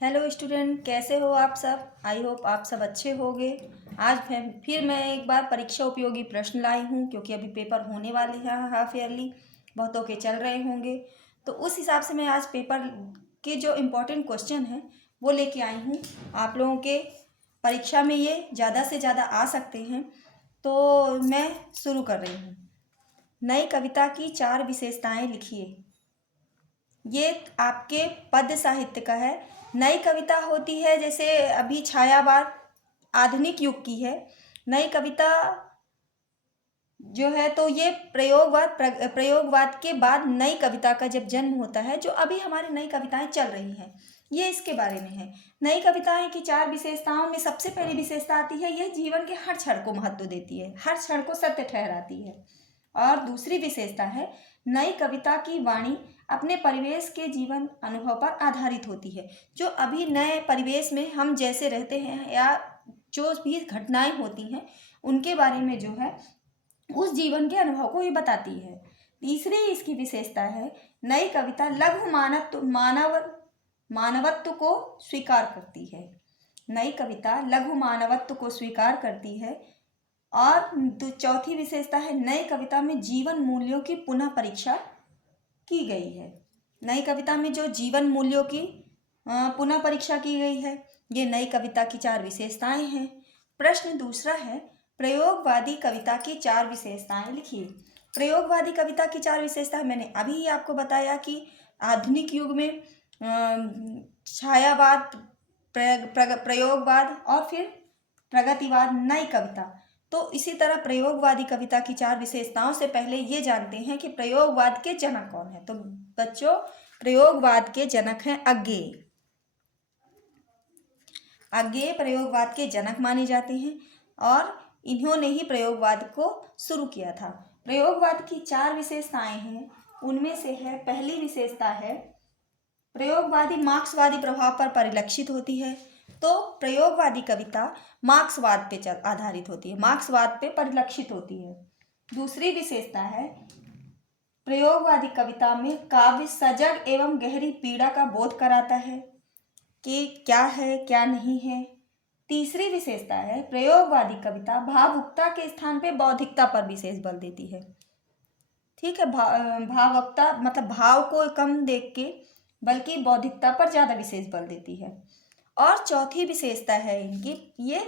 Hello student, कैसे हो आप सब। आई होप आप सब अच्छे होंगे। आज फिर मैं एक बार परीक्षा उपयोगी प्रश्न लाई हूँ, क्योंकि अभी पेपर होने वाले हैं हाफ ईयरली, बहुतों के चल रहे होंगे। तो उस हिसाब से मैं आज पेपर के जो इम्पोर्टेंट क्वेश्चन हैं वो लेके आई हूँ। आप लोगों के परीक्षा में ये ज़्यादा से ज़्यादा आ सकते हैं। तो मैं शुरू कर रही हूँ। नई कविता की 4 विशेषताएं लिखिए। ये आपके पद्य साहित्य का है। नई कविता होती है जैसे अभी छायावाद आधुनिक युग की है। नई कविता जो है तो ये प्रयोगवाद के बाद नई कविता का जब जन्म होता है, जो अभी हमारी नई कविताएं चल रही हैं, ये इसके बारे में है। नई कविताएं की 4 विशेषताओं में सबसे पहली विशेषता आती है, यह जीवन के हर क्षण को महत्व देती है, हर क्षण को सत्य ठहराती है। और दूसरी विशेषता है, नई कविता की वाणी अपने परिवेश के जीवन अनुभव पर आधारित होती है। जो अभी नए परिवेश में हम जैसे रहते हैं या जो भी घटनाएं होती हैं उनके बारे में जो है उस जीवन के अनुभव को ये बताती है। तीसरी इसकी विशेषता है, नई कविता लघु मानवत्व को स्वीकार करती है। नई कविता लघु मानवत्व को स्वीकार करती है। और चौथी विशेषता है, नई कविता में जीवन मूल्यों की पुनः परीक्षा की गई है। नई कविता में जो जीवन मूल्यों की पुनः परीक्षा की गई है, ये नई कविता की 4 विशेषताएं हैं। प्रश्न दूसरा है, प्रयोगवादी कविता की 4 विशेषताएं लिखिए। प्रयोगवादी कविता की 4 विशेषताएं मैंने अभी ही आपको बताया कि आधुनिक युग में छायावाद, प्रयोगवाद और फिर प्रगतिवाद, नई कविता। तो इसी तरह प्रयोगवादी कविता की 4 विशेषताओं से पहले ये जानते हैं कि प्रयोगवाद के जनक कौन है। तो बच्चों, प्रयोगवाद के जनक हैं अज्ञेय। अज्ञेय प्रयोगवाद के जनक माने जाते हैं और इन्होंने ही प्रयोगवाद को शुरू किया था। प्रयोगवाद की 4 विशेषताएं हैं। उनमें से है, पहली विशेषता है, प्रयोगवादी मार्क्सवादी प्रभाव पर परिलक्षित होती है। तो प्रयोगवादी कविता मार्क्सवाद पे आधारित होती है, मार्क्सवाद पे परिलक्षित होती है। दूसरी विशेषता है, प्रयोगवादी कविता में काव्य सजग एवं गहरी पीड़ा का बोध कराता है कि क्या है क्या नहीं है। तीसरी विशेषता है, प्रयोगवादी कविता भावुकता के स्थान पे बौद्धिकता पर विशेष बल देती है। ठीक है, भावुकता मतलब भाव को कम देख के बल्कि बौद्धिकता पर ज़्यादा विशेष बल देती है। और चौथी विशेषता है इनकी, ये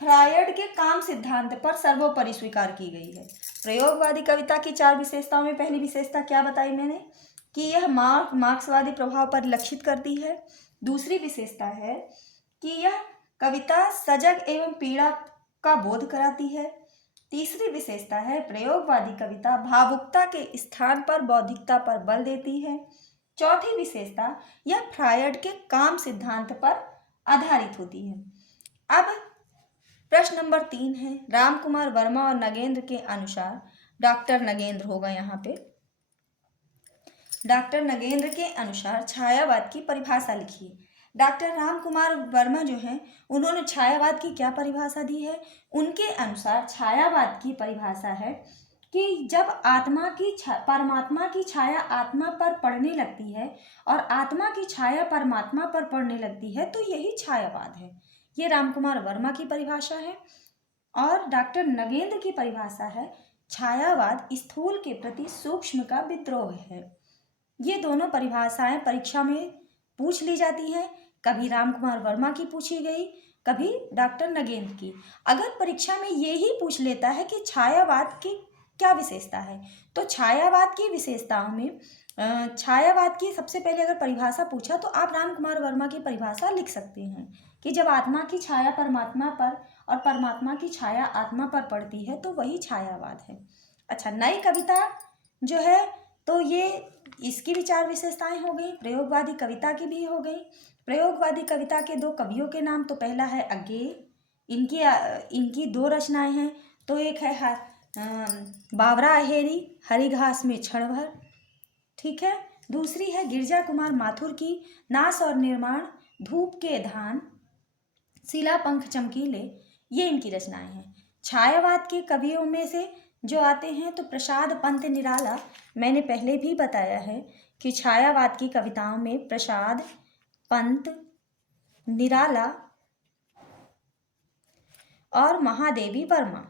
फ्रायड के काम सिद्धांत पर सर्वोपरि स्वीकार की गई है। प्रयोगवादी कविता की 4 विशेषताओं में पहली विशेषता क्या बताई मैंने कि यह मार्क्सवादी प्रभाव पर लक्षित करती है। दूसरी विशेषता है कि यह कविता सजग एवं पीड़ा का बोध कराती है। तीसरी विशेषता है, प्रयोगवादी कविता भावुकता के स्थान पर बौद्धिकता पर बल देती है। चौथी विशेषता, यह फ्रायड के काम सिद्धांत पर आधारित होती है। अब प्रश्न नंबर 3 है, रामकुमार वर्मा और नगेंद्र के अनुसार, डॉक्टर नगेंद्र होगा यहाँ पे, डॉक्टर नगेंद्र के अनुसार छायावाद की परिभाषा लिखिए। डॉक्टर रामकुमार वर्मा जो हैं, उन्होंने छायावाद की क्या परिभाषा दी है। उनके अनुसार छायावाद की परिभाषा है कि जब परमात्मा की छाया आत्मा पर पड़ने लगती है और आत्मा की छाया परमात्मा पर पड़ने लगती है, तो यही छायावाद है। ये रामकुमार वर्मा की परिभाषा है। और डॉक्टर नगेंद्र की परिभाषा है, छायावाद स्थूल के प्रति सूक्ष्म का विद्रोह है। ये दोनों परिभाषाएं परीक्षा में पूछ ली जाती हैं। कभी रामकुमार वर्मा की पूछी गई, कभी डॉक्टर नगेंद्र की। अगर परीक्षा में ये ही पूछ लेता है कि छायावाद की क्या विशेषता है, तो छायावाद की विशेषताओं में छायावाद की सबसे पहले अगर परिभाषा पूछा तो आप रामकुमार वर्मा की परिभाषा लिख सकते हैं कि जब आत्मा की छाया परमात्मा पर और परमात्मा की छाया आत्मा पर पड़ती है तो वही छायावाद है। अच्छा, नई कविता जो है तो ये इसकी भी 4 विशेषताएं हो गई, प्रयोगवादी कविता की भी हो गई। प्रयोगवादी कविता के 2 कवियों के नाम, तो पहला है अज्ञेय, इनकी 2 रचनाएं हैं। तो एक है बावरा अहेरी, हरी घास में क्षण भर, ठीक है। दूसरी है गिरजा कुमार माथुर की नाश और निर्माण, धूप के धान, शिला पंख चमकीले, ये इनकी रचनाएं हैं। छायावाद के कवियों में से जो आते हैं तो प्रसाद पंत निराला, मैंने पहले भी बताया है कि छायावाद की कविताओं में प्रसाद पंत निराला और महादेवी वर्मा।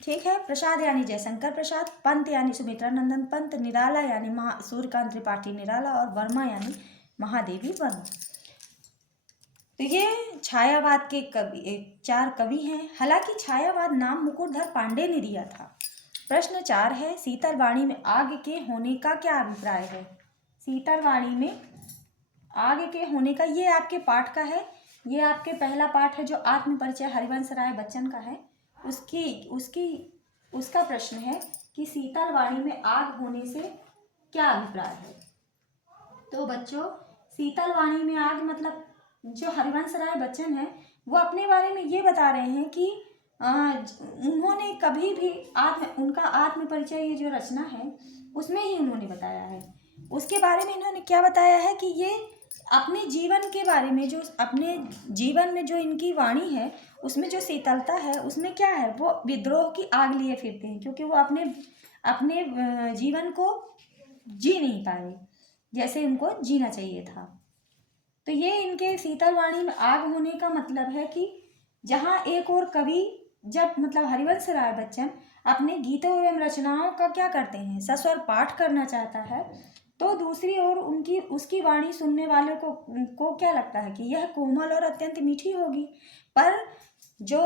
ठीक है। प्रसाद यानी जयशंकर प्रसाद, पंत यानी सुमित्रा नंदन पंत, निराला यानी सूर्यकांत त्रिपाठी निराला और वर्मा यानी महादेवी वर्मा। तो ये छायावाद के कवि 4 कवि हैं। हालांकि छायावाद नाम मुकुटधर पांडे ने दिया था। प्रश्न 4 है, शीतल वाणी में आग के होने का क्या अभिप्राय है? शीतल वाणी में आग के होने का, ये आपके पाठ का है। ये आपके पहला पाठ है जो आत्म परिचय हरिवंश राय बच्चन का है। उसका प्रश्न है कि शीतल वाणी में आग होने से क्या अभिप्राय है। तो बच्चों, शीतल वाणी में आग मतलब जो हरिवंश राय बच्चन है वो अपने बारे में ये बता रहे हैं कि उन्होंने कभी भी उनका आत्म परिचय, ये जो रचना है उसमें ही उन्होंने बताया है। उसके बारे में इन्होंने क्या बताया है कि ये अपने जीवन के बारे में, जो अपने जीवन में जो इनकी वाणी है उसमें जो शीतलता है उसमें क्या है, वो विद्रोह की आग लिए फिरते हैं, क्योंकि वो अपने जीवन को जी नहीं पाए जैसे उनको जीना चाहिए था। तो ये इनके शीतल वाणी में आग होने का मतलब है कि जहाँ एक और कवि, जब मतलब हरिवंश राय बच्चन अपने गीतों एवं रचनाओं का क्या करते हैं, सस्वर पाठ करना चाहता है, तो दूसरी ओर उसकी वाणी सुनने वाले को क्या लगता है कि यह कोमल और अत्यंत मीठी होगी। पर जो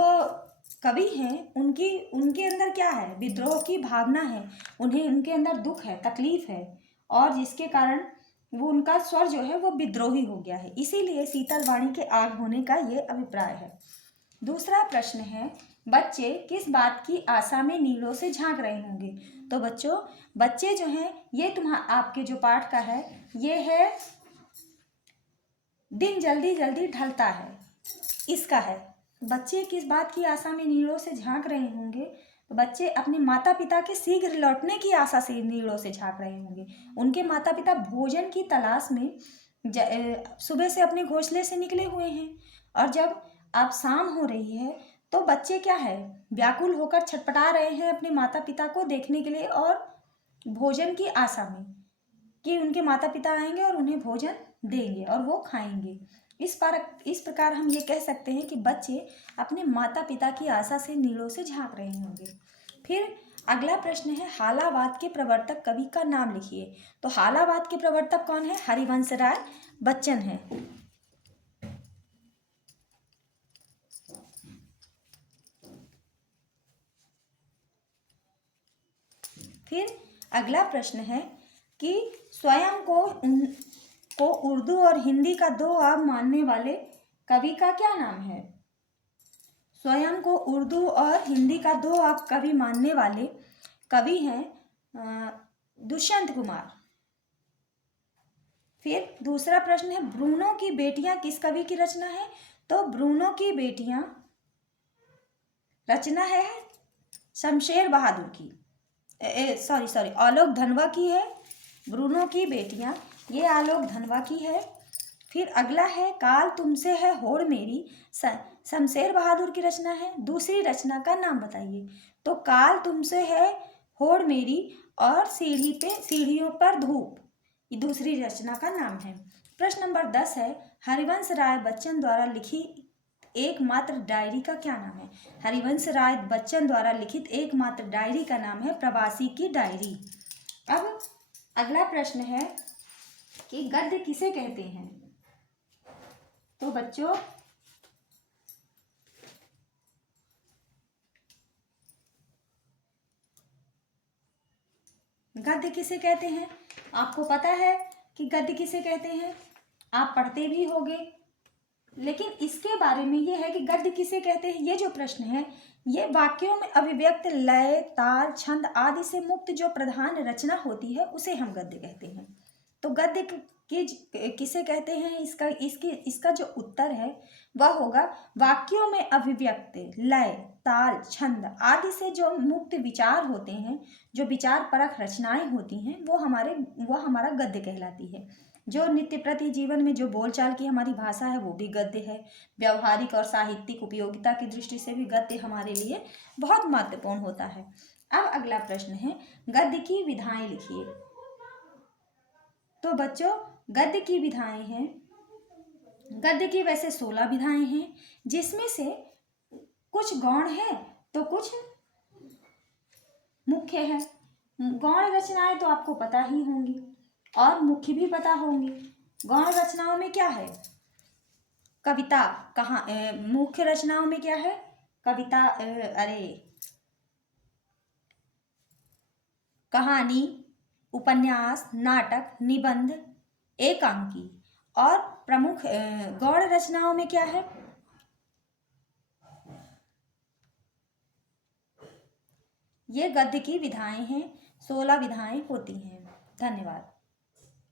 कवि हैं उनके अंदर क्या है, विद्रोह की भावना है, उनके अंदर दुख है, तकलीफ है, और जिसके कारण वो उनका स्वर जो है वो विद्रोही हो गया है। इसीलिए शीतल वाणी के आग होने का ये अभिप्राय है। दूसरा प्रश्न है, बच्चे किस बात की आशा में नीलों से झांक रहे होंगे? तो बच्चों, बच्चे जो हैं, ये आपके जो पाठ का है, ये है दिन जल्दी जल्दी ढलता है, इसका है। बच्चे किस बात की आशा में नीलों से झांक रहे होंगे? तो बच्चे अपने माता पिता के शीघ्र लौटने की आशा से नीलों से झांक रहे होंगे। उनके माता पिता भोजन की तलाश में सुबह से अपने घोंसले से निकले हुए हैं, और जब अब शाम हो रही है तो बच्चे क्या है, व्याकुल होकर छटपटा रहे हैं अपने माता पिता को देखने के लिए, और भोजन की आशा में कि उनके माता पिता आएंगे और उन्हें भोजन देंगे और वो खाएंगे। इस प्रकार हम ये कह सकते हैं कि बच्चे अपने माता पिता की आशा से नीलों से झांक रहे होंगे। फिर अगला प्रश्न है, हालावाद के प्रवर्तक कवि का नाम लिखिए। तो हालावाद के प्रवर्तक कौन है? हरिवंश राय बच्चन है। फिर अगला प्रश्न है कि स्वयं को उर्दू और हिंदी का दो आब मानने वाले कवि का क्या नाम है? स्वयं को उर्दू और हिंदी का दो आब कवि मानने वाले कवि हैं दुष्यंत कुमार। फिर दूसरा प्रश्न है, ब्रूनो की बेटियां किस कवि की रचना है? तो ब्रूनो की बेटियां रचना है शमशेर बहादुर की, सॉरी आलोक धनवा की है। ब्रूनो की बेटियां ये आलोक धनवा की है। फिर अगला है, काल तुमसे है होड़ मेरी, शमशेर बहादुर की रचना है। दूसरी रचना का नाम बताइए। तो काल तुमसे है होड़ मेरी और सीढ़ियों पर धूप, ये दूसरी रचना का नाम है। प्रश्न नंबर 10 है, हरिवंश राय बच्चन द्वारा लिखी एकमात्र डायरी का क्या नाम है? हरिवंश राय बच्चन द्वारा लिखित एकमात्र डायरी का नाम है प्रवासी की डायरी। अब अगला प्रश्न है कि गद्य किसे कहते हैं? तो बच्चों, गद्य किसे कहते हैं? आपको पता है कि गद्य किसे कहते हैं, आप पढ़ते भी होंगे, लेकिन इसके बारे में ये है कि गद्य किसे कहते हैं। ये जो प्रश्न है, ये वाक्यों में अभिव्यक्त लय, ताल, छंद आदि से मुक्त जो प्रधान रचना होती है उसे हम गद्य कहते हैं। तो गद्य किसे कहते हैं, इसका जो उत्तर है वह होगा, वाक्यों में अभिव्यक्त लय, ताल, छंद आदि से जो मुक्त विचार होते हैं, जो विचार परख रचनाएं होती हैं, वो हमारा गद्य कहलाती है। जो नित्य प्रति जीवन में जो बोलचाल की हमारी भाषा है वो भी गद्य है। व्यावहारिक और साहित्यिक उपयोगिता की दृष्टि से भी गद्य हमारे लिए बहुत महत्वपूर्ण होता है। अब अगला प्रश्न है, गद्य की विधाएं लिखिए। तो बच्चों, गद्य की विधाएं हैं, गद्य की वैसे 16 विधाएं हैं, जिसमें से कुछ गौण है तो कुछ मुख्य है। गौण रचनाएं तो आपको पता ही होंगी और मुख्य भी पता होंगी। गौण रचनाओं में क्या है? कविता। कहाँ मुख्य रचनाओं में क्या है? कविता, कहानी, उपन्यास, नाटक, निबंध, एकांकी। और प्रमुख गौण रचनाओं में क्या है? ये गद्य की विधाएं हैं, 16 विधाएं होती हैं। धन्यवाद।